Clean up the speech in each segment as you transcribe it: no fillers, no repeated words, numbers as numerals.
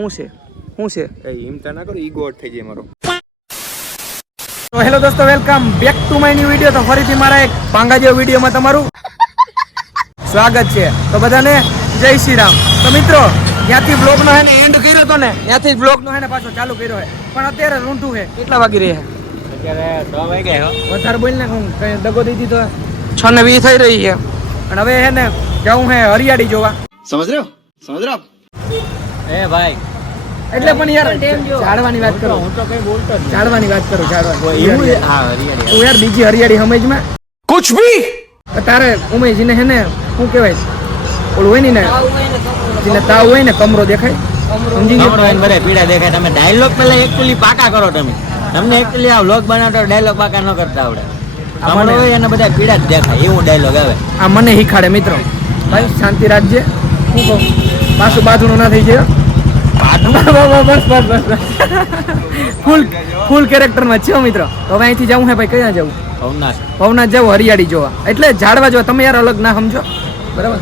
શું છે એ હિમતા ના કરો, ઈગો હર્ટ થઈ જાય મારો. તો હેલો દોસ્તો, welcome back to my new video. તો ફરીથી મારા એક પાંગા જેવો વિડીયોમાં તમારું સ્વાગત છે. તો બધાને જય શ્રી રામ. તો મિત્રો, ત્યાંથી બ્લોગનો હે ને એન્ડ કર્યો હતો ને, ત્યાંથી બ્લોગનો હે ને પાછો ચાલુ કર્યો છે. પણ અત્યારે રૂંઢું છે. કેટલા વાગી રહ્યા? અત્યારે 6 વાગ્યા. વધારે બોલ ને, હું કઈ દગો દઈ દીધો. 6:20 થઈ રહી છે. અને હવે હે ને જાઉં હે હરિયાળી જોવા. સમજ રહ્યો એ ભાઈ, એટલે પણ યાર ઝાડવાની વાત કરો. હું તો કઈ બોલતો જ ઝાડવાની વાત કરો. ઝાડવાની એવું હા હરિયાળી. તું યાર બીજી હરિયાળી સમજમાં કુછ ભી તારે ઉમેશજીને હે ને શું કહેવાય, ઓલું હોય ને જેને તાવ હોય ને કમરો દેખાય, સમજી ગયો? કમરો એને બધા પીડા દેખાય. તમે ડાયલોગ પહેલા એકચ્યુઅલી પાકા કરો. તમને એકચ્યુઅલી આ વ્લોગ બનાવતો ડાયલોગ પાકા ન કરતા આવડે. કમરો હોય એને બધા પીડા જ દેખાય એવું ડાયલોગ આવે. આ મને શીખાડે મિત્રો. ભાઈ શાંતિ રાખજે. શું કહું, પાછું બાજુનું ના થઈ જાય. બસ ફૂલ કેરેક્ટરમાં છે મિત્રો. તો હવે અહીંથી જવું હે ભાઈ, ક્યાં જવું? ભવનાથ જવું હરિયાળી જોવા. એટલે ઝાડવા જોવા. તમે યાર અલગ ના સમજો, બરાબર?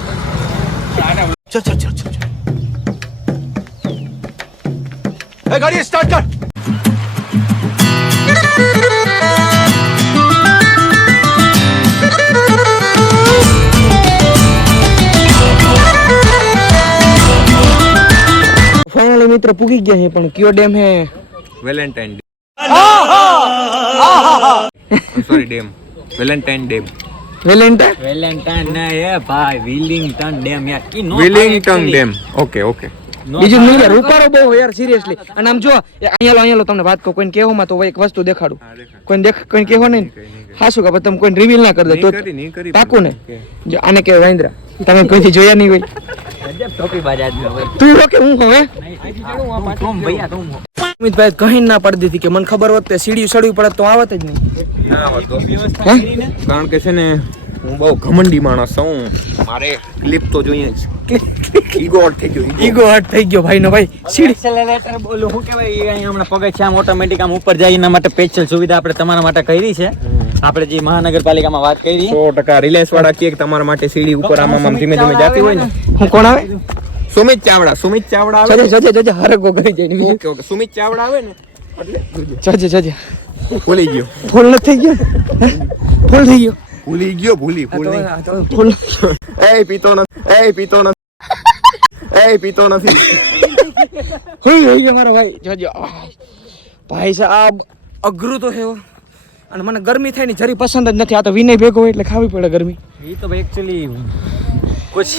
ગાડી સ્ટાર્ટ કર. ફાઇનલી મિત્રો પૂગી ગયા છે. પણ કયો ડેમ હે? Valentine day. Sorry, dam. Valentine dam. Valentine ના એ ભાઈ, વિલિંગ્ટન ડેમ યાર. કી નો વિલિંગ્ટન ડેમ. ઓકે. બીજું નહીં યાર, ઉપાડો બહુ યાર સિરિયસલી. અને આમ જો અહીંયા લો તમને વાત કહું, કોઈને કહેવો માં તો એક વસ્તુ દેખાડું. કોઈને કહેવો નહીં હાસું કે તમે કોઈને રિવીલ ના કરી દે તો પાકું ને. જો આને કહેવાય વાંદરા. તમે કોઈથી જોયા નહીં હોય. ટોપી બાજ આદમી ભાઈ. તું કે હું હવે તુમ ભૈયા તુમ. અમિતભાઈ કહી ના પડી દીધી કે મને ખબર હોત કે સીડી ચડવી પડે તો આવત જ નહીં. કારણ કે છે ને હું બહુ ઘમંડી માણસ છું. મારે ક્લિપ તો જોઈએ જ. ઈગો હર્ટ થઈ ગયો ભાઈ નો ભાઈ. સીડી એક્સેલરેટર બોલું શું કહેવાય, એ અહીંયા હમણાં પગથિયાં ઓટોમેટિક આમ ઉપર જાય એના માટે સ્પેશિયલ સુવિધા આપણે તમારા માટે કરી છે. આપણે જે મહાનગરપાલિકામાં વાત કરી 100% રિલાયન્સ વાળા કે તમારા માટે સીડી ઉપર આમ ધીમે ધીમે જાતી હોય ને. હું કોણ આવે? સુમિત ચાવડા આવે. જજે હરકો કરી જાય. ઓકે સુમિત ચાવડા આવે ને એટલે જજે ભૂલી ગયો. ફૂલ નથી થઈ ગયો. ફૂલ થઈ ગયો. ભૂલી ગયો. ફૂલ એ પીતો નથી. થઈ ગયો મારો ભાઈ. જજો ભાઈ સાહેબ, અઘરું તો છે અને મને ગરમી થાય ને જરી પસંદ જ નથી. આ તો વિનય ભેગો હોય એટલે ખાવી પડે ગરમી. ये तो भाई एक्चुअली कुछ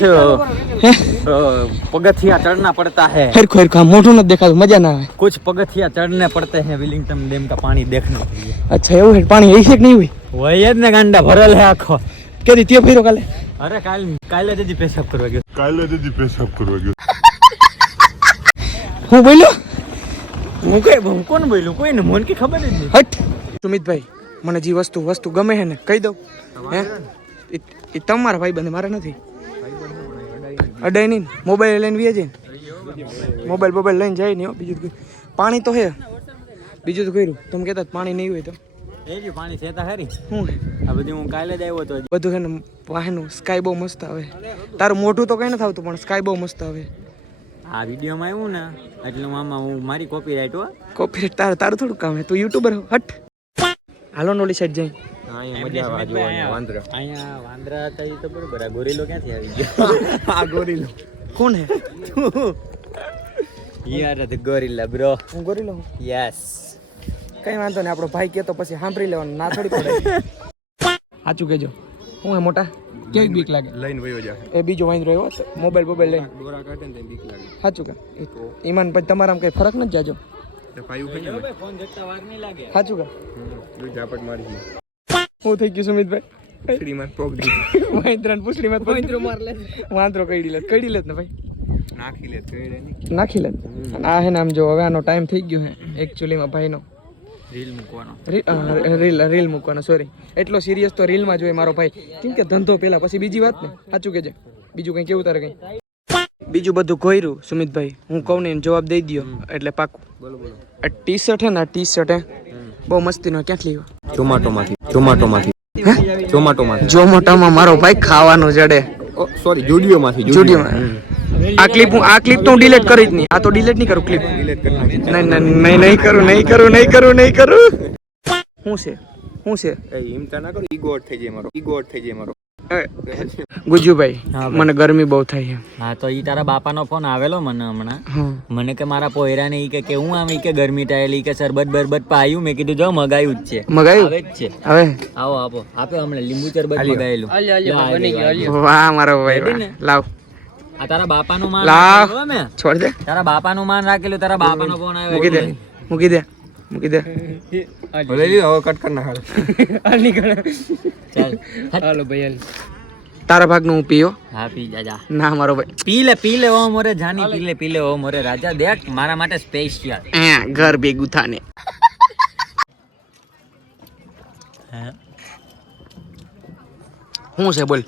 पगथिया चढ़ना पड़ता है. हर मोटू न देखा मजा ना आवे. कुछ पगथिया चढ़ने पड़ते हैं विलिंग्टन डैम का पानी देखने के लिए. अच्छा એવું है? પાણી એ છે કે નહીં હોય? वही જ ને ગાંડા ભરેલ હે આખો. કેદી તે ફેરો કાલે? અરે કાલે જ પેશાબ કરવા ગયો. હું બોલ્યો? હું કોણ બોલ્યું? કોઈને મન કે ખબર જ નહીં. હટ સુમિતભાઈ, મને જે વસ્તુ ગમે છે ને કહી દઉં. હે એ તમારા ભાઈ બંધ, મારે નથી. અડાય નહીં. મોબાઈલ લઈને વી જાય ને, મોબાઈલ લઈને જાય નહીં. બીજું પાણી તો હે, બીજું તો કર્યું. તમે કહેતા પાણી નહીં હોય તો એ જ પાણી સેતા ખરી. શું આ બધું હું કાલે જ આવ્યો તો. બધું છે ને વાહનું સ્કાય બહુ મસ્ત આવે. તારું મોઢું તો કઈ નથી આવતું પણ સ્કાય બહુ મસ્ત આવે. આ વિડીયોમાં આવ્યું ને એટલે આમાં હું મારી કોપીરાઈટ હો. કોપીરાઈટ તારું થોડું કામ હે. તું યુટ્યુબર હટ. હાલો નોલી સાઈડ જઈ. અહીંયા વાંદરા હતા એ તો બરોબર. આ ગોરીલો ક્યાંથી આવી ગયો? આ ગોરીલો કોણ હે? યાર ધ ગોરીલા બ્રો. હું ગોરીલો હું. યસ. કઈ વાંધો નહીં, આપણો ભાઈ કે તો પછી સાંભળી લેવાનું, ના થોડી પડે. સાચું કેજો. હું હે મોટા? કેવી બીક લાગે? લઈને વયો જા. એ બીજો વાંદરો આવ્યો મોબાઈલ લઈને. દોરા કાઢે ને બીક લાગે. સાચું કે ઈમાન પછી તમારામાં કઈ ફરક નથી જાજો. ફોન દેખતા વાર નહીં લાગે. સાચું કે ઝાપટ મારી. હું થઈ ગયું સુમિતભાઈ? શ્રીમાન પોક દી વાંદરાને પૂછડીમાં વાંદરો માર લે. વાંદરો કઈડી લે ને ભાઈ. નાખી લે. અને આ હે ને આમ જો હવે આનો ટાઈમ થઈ ગયો હે એકચ્યુઅલીમાં ભાઈનો રીલ મૂકવાનો. સોરી, એટલો સિરિયસ તો રીલમાં જોઈએ મારો ભાઈ. કેમ કે ધંધો પેલા પછી બીજી વાત ને. સાચું કે છે. બીજું કઈ કેવું તારે કઈ? બીજું બધું ઘોર્યું સુમિતભાઈ. હું કહું ને જવાબ દઈ દો એટલે પાકું. આ ટી શર્ટ હે ને, ટી શર્ટ હે બહુ મસ્તીનો. ક્યાંથી ઝોમાટોમાંથી. જોમોટોમાં મારો ભાઈ ખાવાનું જડે. સોરી, જુડિયોમાંથી. આ ક્લિપ તો હું ડિલીટ કરી જ નહીં. આ તો ડિલીટ નહીં કરું ક્લિપ. ડિલીટ કરી નાખી. નહીં કરું. શું છે એ હિંમતા ના કરો, ઈગો હર્ટ થઈ જાય મારો. ગુજુભાઈ, હા ભાઈ. મને ગરમી બહુ થાય છે. હા તો ઈ તારા બાપાનો ફોન આવેલો મને હમણાં. હા. મને કે મારા પોયરાને ઈ કે હું આમ ઈ કે ગરમી ટાયેલી કે સરબત બરબત પાયું. મેં કીધું જો મગાયું જ છે. મગાયું? આવે જ છે. હવે આવો આપ્યો હમણાં લીંબુ સરબત મગાયેલું. વાહ મારો ભાઈ વાહ. ને? લાવ આ તારા બાપાનું માન લાવ. રાખેલું હો મેં. છોડ દે. તારા બાપાનું માન રાખેલું. તારા બાપાનો ફોન આવ્યો. મૂકી દે. લઈ લીધો, હવે કટ કરી નાખ. ચાલ હાલો ભાઈ. તારા ભાગનું હું પીયો. હા પી જા. ના મારો ભાઈ. પી લે ઓ મોરે જાની પી લે ઓ મોરે રાજા. દેખ મારા માટે સ્પેશિયલ. ઘર ભેગું થાને. શું છે બોલ?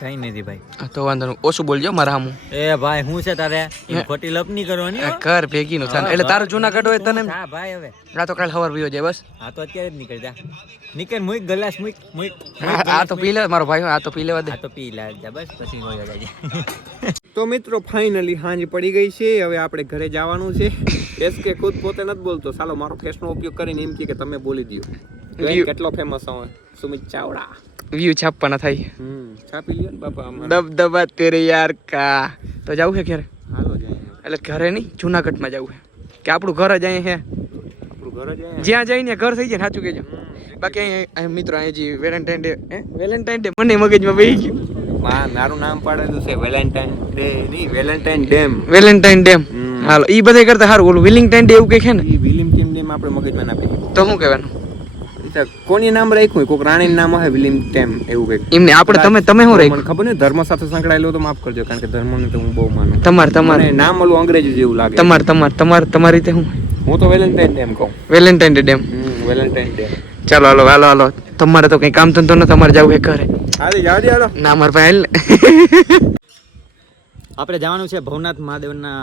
કઈ નથી ભાઈ. તો વાંધો નહીં, ઓછું બોલજો મારા હામું. એ ભાઈ હું છે તારે એમ ખોટી લપ નહીં કરવાની હો. ઘર ભેગી નું થાને. એટલે તારું જુનાગઢ હોય તને હા ભાઈ હવે આ તો કાલ સવાર પીવો જાય બસ. આ તો અત્યારે જ નીકળ જા. નીકળ મુઈક ગલાસ મુઈક. આ તો પી લે મારો ભાઈ, આ તો પી લેવા દે. આ તો પી લે જા બસ પછી હોય જાય. તો મિત્રો ફાઇનલી સાંજ પડી ગઈ છે. હવે આપણે ઘરે જવાનું છે. એસકે ખુદ પોતે નથી બોલતો, ચાલો મારો ફેસનો ઉપયોગ કરીને એમ કે તમે બોલી દો. કેટલો ફેમસ હોય સુમિત ચાવડા. વ્યૂ છાપવાના થાય. છાપી લ્યો ને બાપા અમારે. દબદબા તેરે યાર કા. તો જાવું છે ઘરે? હાલો જાય. એટલે ઘરે નહીં, જુનાગઢમાં જવું છે કે આપણું ઘર જ અહીંયા છે? આપણું ઘર જ અહીંયા. જ્યાં જઈને ઘર થઈ જાય ને સાચું કહેજો. બાકી અહીંયા મિત્રો અહીંયા જે વેલેન્ટાઇન ડે મને મગજમાં બેસી ગયું. મારું નામ પાડેલું છે વેલેન્ટાઇન ડે નહીં, વેલેન્ટાઇન ડેમ. Valentine dam. હાલો ઈ બધા કરતા સારું ઓલું વિલિંગટાઇન ડે એવું કઈ છે ને? ઈ વિલિયમ ટીમ ડેમ આપણે મગજમાં ના પડી. તો શું કહેવાનું? કોની નામ રાખ્યું? કોઈક રાણીનું નામ હશે વિલિયમ ટેમ એવું કંઈક. એમને આપણે તમે શું મને રાખ્યું? ખબર નહીં, ધર્મ સાથે સંકળાયેલો તો માફ કરજો, કારણ કે ધર્મને તો હું બહુ માનું. તમારે મને નામ ઓલું અંગ્રેજી જેવું લાગે. તમારી રીતે શું? હું તો વેલેન્ટાઇન ડેમ કહું. Valentine day dam. Valentine dam. ચાલો હાલો તમારે તો કઈ કામ ધંધો ન, તમારે જવું છે ઘરે. હાલો. ના મારા ભાઈ આપણે જવાનું છે ભવનાથ મહાદેવના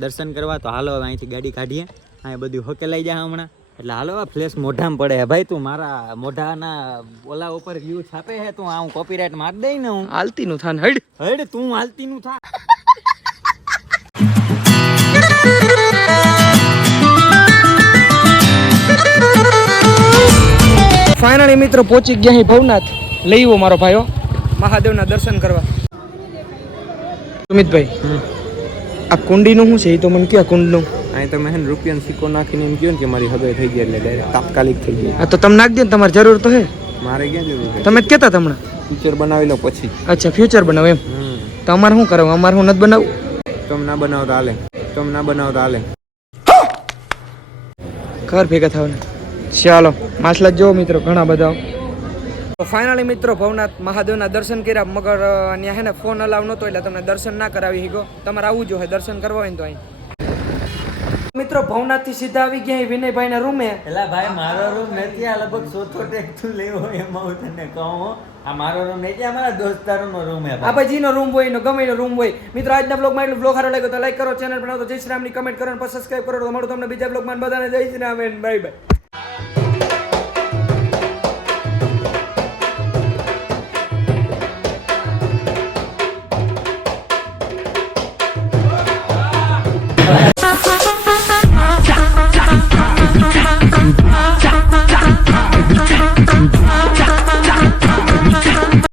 દર્શન કરવા. તો હાલો હવે અહીંથી ગાડી કાઢીએ. અહીંયા બધું હકેલાઈ જાય હમણાં. એટલે હાલો આ ફ્લેશ મોઢામાં પડે હે ભાઈ. તું મારા મોઢાના ઓલા ઉપર વ્યૂ છાપે હે. તું આ હું કોપીરાઇટ માર દઈ ને હું. હાલતી નું થાન હડ. હડ તું હાલતી નું થા. ફાઇનલી મિત્રો પહોંચી ગયા અહીં ભવનાથ. લઈ આવો મારો ભાઈઓ મહાદેવના દર્શન કરવા. સુમિતભાઈ આ કુંડીનું શું છે એ તો મને કે કુંડનું. અહીં તમે હે ને રૂપિયાનો સિક્કો નાખીને એમ કહો ને કે મારી હગાઈ થઈ ગઈ એટલે ડાયરેક્ટ તાત્કાલિક થઈ ગઈ. આ તો તમે નાખ દો ને, તમારે જરૂર તો હે. મારે ક્યાં જરૂર છે? તમે જ કહેતા તમને. ફ્યુચર બનાવી લો પછી. અચ્છા ફ્યુચર બનાવો એમ. તો અમારે શું કરવું? અમારે શું નથી બનાવવું? તમે ના બનાવતા હાલે. ઘર ભેગા થવાના. ચાલો માછલા જો મિત્રો ઘણા બધા. તો ફાઇનલી મિત્રો ભવનાથ મહાદેવના દર્શન કર્યા. મગર ત્યાં હે ને ફોન અલાવ નહોતો એટલે તમને દર્શન ના કરાવી હીગો. તમારે આવવું જોઈએ દર્શન કરવા હોય ને તો અહીં. મિત્રો ભવનાથ થી સીધા આવી ગયા વિનયભાઈ ના રૂમે. એલા ભાઈ મારો રૂમ નથી. આ લગભગ 100 ટેક તું લેવો એમાં હું તને કહું. આ મારો રૂમ નથી, અમારા દોસ્તારોનો રૂમ હે. આ ભાઈ જીનો રૂમ હોય એનો ગમે એનો રૂમ હોય. મિત્રો આજના બ્લોગમાં એટલું બ્લોગ સારો લાગ્યો તો લાઈક કરો, ચેનલ બનાવો તો જય શ્રી રામની કમેન્ટ કરો અને સબસ્ક્રાઇબ કરો. તો મળું તમને બીજા બ્લોગમાં. બધાને જય Shri Ram and bye bye.